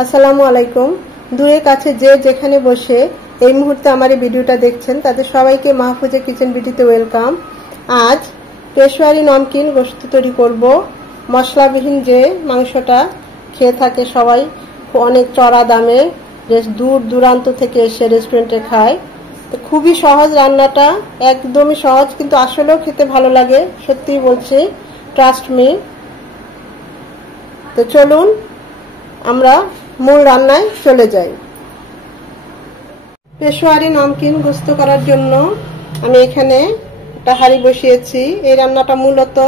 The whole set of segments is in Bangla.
আসসালামু আলাইকুম। দূরে কাছে যে যেখানে বসে এই মুহূর্তে আমার এই ভিডিওটা দেখছেন তাদের সবাইকে মাহফুজা কিচেন বিডিতে ওয়েলকাম। আজ পেশোয়ারি নমকিন গোশত তৈরি করব। মশলাবিহীন যে মাংসটা খেয়ে থাকে সবাই অনেক চড়া দামে, দূর দূরান্ত থেকে এসে রেস্টুরেন্টে খায়। তো খুবই সহজ রান্নাটা, একদমই সহজ, কিন্তু আসলেও খেতে ভালো লাগে, সত্যিই বলছি, ট্রাস্ট মি। তো চলুন আমরা মূল রান্নায় চলে যাই। পেশোয়ারি নমকিন গোশত করার জন্য আমি এখানে একটা হাঁড়ি বসিয়েছি। এই রান্নাটা মূলত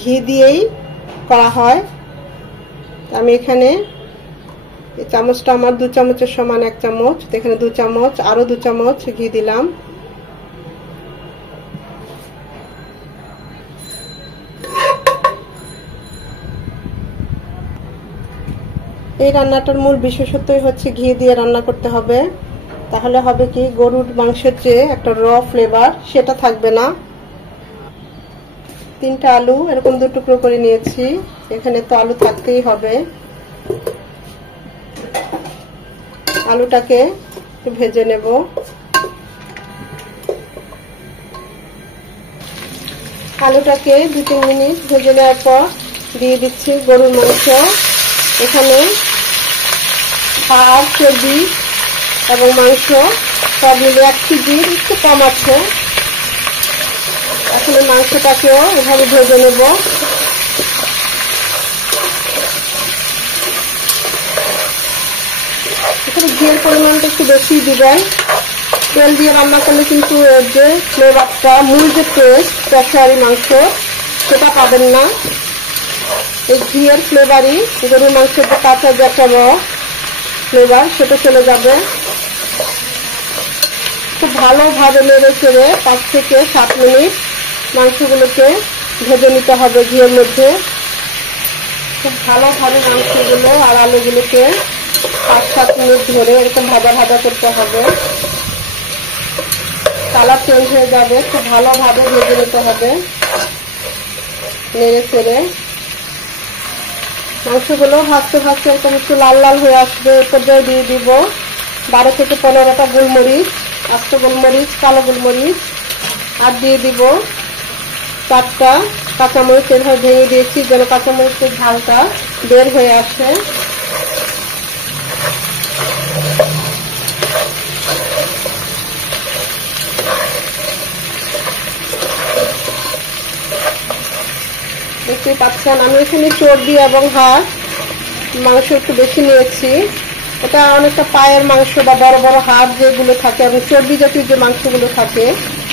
ঘি দিয়েই করা হয়। আমি এখানে এই চামচটা আমার 2 চামচের সমান 1 চামচ, এখানে 2 চামচ, আরো 2 চামচ ঘি দিলাম। এই রান্নাটার মূল বিশেষত্বই হচ্ছে ঘি দিয়ে রান্না করতে হবে, তাহলে হবে কি গরুর মাংসের যে একটা র ফ্লেভার সেটা থাকবে না। 3টা আলু এরকম 2 টুকরো করে নিয়েছি, এখানে তো আলু থাকতেই হবে। আলুটাকে একটু ভেজে নেব। আলুটাকে 2-3 মিনিট ভেজে নেওয়ার পর দিয়ে দিচ্ছি গরুর মাংস। এখানে হাড়, চর্বি এবং মাংস সব মিলে 1 কেজির একটু কম আছে। এখন মাংসটাকেও এভাবে ভেজে নেব। এখানে ঘিয়ের পরিমাণটা একটু বেশি দিবেন। তেল দিয়ে রান্না করলে কিন্তু এর যে ফ্লেভারটা, মূল যে টেস্ট পেশোয়ারি মাংস, সেটা পাবেন না। এই ঘিয়ের ফ্লেভারই গরুর মাংসের যে কাঁচা যে একটা ফ্লেভার সেটা চলে যাবে। খুব ভালোভাবে নেড়ে চেড়ে 5 থেকে 7 মিনিট মাংসগুলোকে ভেজে নিতে হবে ঘিয়ের মধ্যে। খুব ভালোভাবে মাংসগুলো আর আলুগুলোকে 5-7 মিনিট ধরে এরকম ভাজা ভাজা করতে হবে। কালার চেঞ্জ হয়ে যাবে, খুব ভালোভাবে ভেজে নিতে হবে নেড়ে চেড়ে। মাংসগুলো ভাজতে ভাজতে এরকম একটু লাল লাল হয়ে আসবে। এর পর্যায়ে দিয়ে দিব 12 থেকে 15টা গোলমরিচ, আস্ত গোলমরিচ, কালো গোলমরিচ, আর দিয়ে দিব 4টা কাঁচামরিচ। এভাবে ভেঙে দিয়েছি যেন কাঁচামরিচের ঝালটা বের হয়ে আসে। দেখতেই পাচ্ছেন আমি এখানে চর্বি এবং হাড় মাংস একটু বেশি নিয়েছি। এটা অনেকটা পায়ের মাংস বা বড় বড় হাড় যেগুলো থাকে এবং চর্বি জাতীয় যে মাংসগুলো থাকে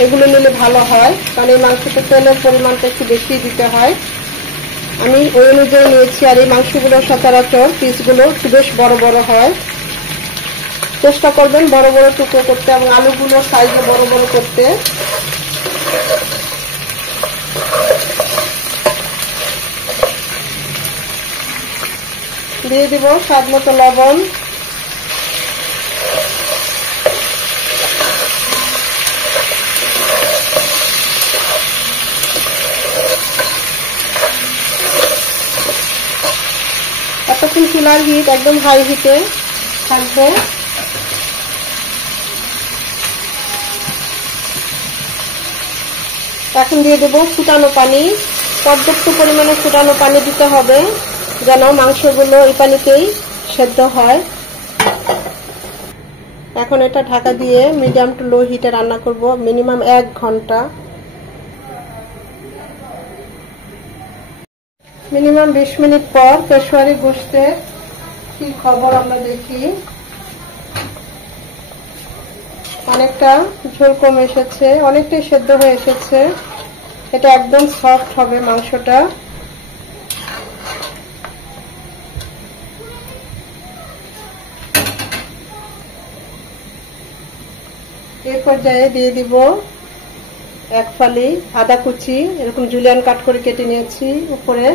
এগুলো নিলে ভালো হয়, কারণ এই মাংসতে তেলের পরিমাণটা একটু বেশি দিতে হয়। আমি ওই অনুযায়ী নিয়েছি। আর এই মাংসগুলো সচরাচর পিসগুলো একটু বেশ বড় বড় হয়। চেষ্টা করবেন বড় বড় টুকরো করতে এবং আলুগুলোর সাইজে বড় বড় করতে। দিয়ে দিব স্বাদ মতো লবণ। এতক্ষণ চুলার হিট একদম হাই হিটে থাকবে। এখন দিয়ে দেবো ফুটানো পানি। পর্যাপ্ত পরিমাণে ফুটানো পানি দিতে হবে যেন মাংসগুলো এই পানিতেই সেদ্ধ হয়। এখন এটা ঢাকা দিয়ে মিডিয়াম টু লো হিটে রান্না করব মিনিমাম 1 ঘন্টা। মিনিমাম 20 মিনিট পর পেশোয়ারি গোশতের কি খবর আমরা দেখি। অনেকটা ঝোল কমে এসেছে, অনেকটাই সেদ্ধ হয়ে এসেছে। এটা একদম সফট হবে মাংসটা। এই পর্যায়ে দিয়ে দিব 1 ফালি আদা কুচি, এরকম জুলিয়ান কাট করে কেটে নিয়েছি উপরে।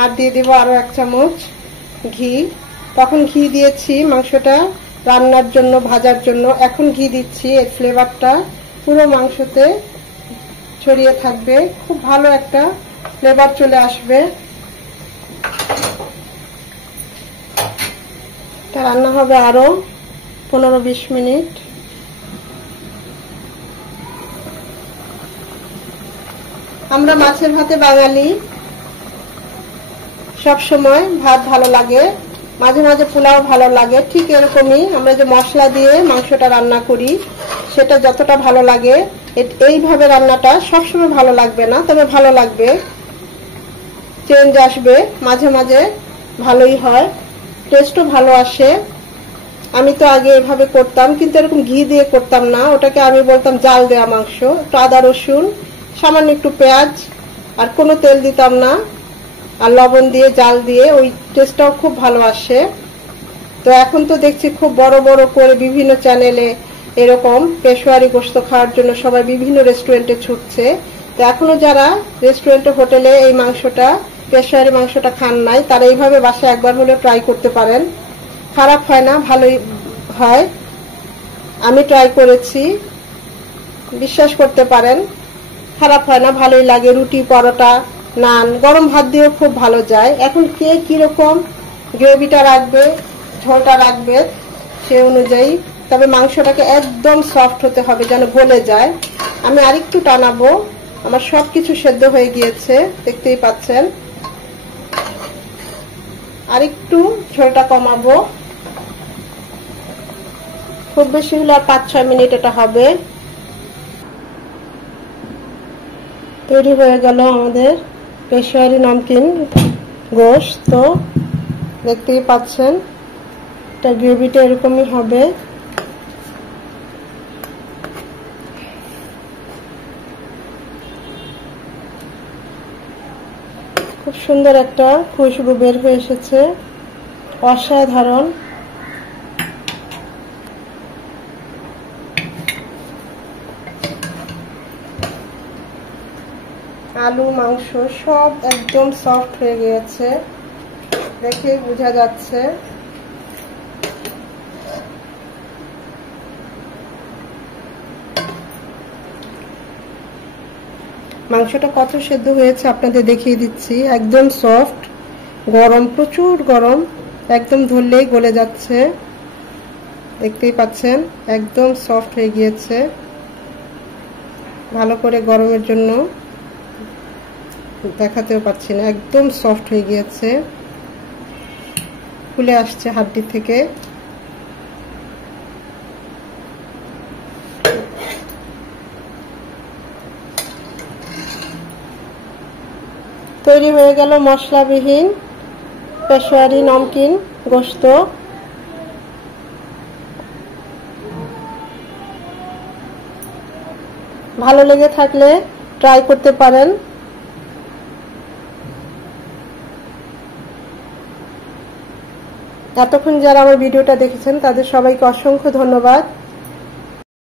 আর দিয়ে দিব আরো 1 চামচ ঘি। তখন ঘি দিয়েছি মাংসটা রান্নার জন্য, ভাজার জন্য। এখন ঘি দিচ্ছি, এর ফ্লেভারটা পুরো মাংসতে ছড়িয়ে থাকবে, খুব ভালো একটা ফ্লেভার চলে আসবে। এটা রান্না হবে আরো 15-20 মিনিট। আমরা মাছের ভাতে বাঙালি, সব সময় ভাত ভালো লাগে, মাঝে মাঝে পোলাও ভালো লাগে। ঠিক এরকমই আমরা যে মশলা দিয়ে মাংসটা রান্না করি সেটা যতটা ভালো লাগে এইভাবে রান্নাটা সবসময় ভালো লাগবে না, তবে ভালো লাগবে, চেঞ্জ আসবে মাঝে মাঝে, ভালোই হয়, টেস্টও ভালো আসে। আমি তো আগে এভাবে করতাম, কিন্তু এরকম ঘি দিয়ে করতাম না, ওটাকে আমি বলতাম জাল দেওয়া মাংস। একটু আদা রসুন, সামান্য একটু পেঁয়াজ, আর কোনো তেল দিতাম না, আর লবণ দিয়ে জাল দিয়ে ওই টেস্টটাও খুব ভালো আসে। তো এখন তো দেখছি খুব বড় বড় করে বিভিন্ন চ্যানেলে এরকম পেশোয়ারি গোশত খাওয়ার জন্য সবাই বিভিন্ন রেস্টুরেন্টে ছুটছে। তো এখনো যারা রেস্টুরেন্টে হোটেলে এই মাংসটা, পেশোয়ারি মাংসটা খান নাই, তারা এইভাবে বাসায় একবার হলে ট্রাই করতে পারেন। খারাপ হয় না, ভালোই হয়। আমি ট্রাই করেছি, বিশ্বাস করতে পারেন, খারাপ হয় না, ভালোই লাগে। রুটি, পরোটা, নান, গরম ভাত দিয়েও খুব ভালো যায়। এখন কে কিরকম গ্রেভিটা রাখবে, ঝোলটা রাখবে সে অনুযায়ী, তবে মাংসটাকে একদম সফট হতে হবে যেন গলে যায়। আমি আরেকটু টানাবো, আমার সবকিছু সেদ্ধ হয়ে গিয়েছে, দেখতেই পাচ্ছেন। আরেকটু ঝোলটা কমাবো, খুব বেশি হলে আর 5-6 মিনিট এটা হবে। তৈরি হয়ে গেল আমাদের পেশোয়ারি নমকিন গোশত, দেখতেই পাচ্ছেন। এটা গ্রেভিটা এরকমই হবে। খুব সুন্দর একটা খুশবু বের হয়ে এসেছে, অসাধারণ। আলু, মাংস সব একদম সফট হয়ে গিয়েছে, দেখেই বোঝা যাচ্ছে। মাংসটা কত সেদ্ধ হয়েছে আপনাদের দেখিয়ে দিচ্ছি, একদম সফট, গরম, প্রচুর গরম, একদম ধরলেই গলে যাচ্ছে, দেখতেই পাচ্ছেন। একদম সফট হয়ে গিয়েছে, ভালো করে গরমের জন্য দেখাতেও পাচ্ছি না, একদম সফট হয়ে গিয়েছে, খুলে আসছে হাড্ডি থেকে। তৈরি হয়ে গেল মশলাবিহীন পেশোয়ারি নমকিন গোশত। ভালো লেগে থাকলে ট্রাই করতে পারেন। এতক্ষণ যারা আমার ভিডিওটা দেখেছেন তাদের সবাইকে অসংখ্য ধন্যবাদ।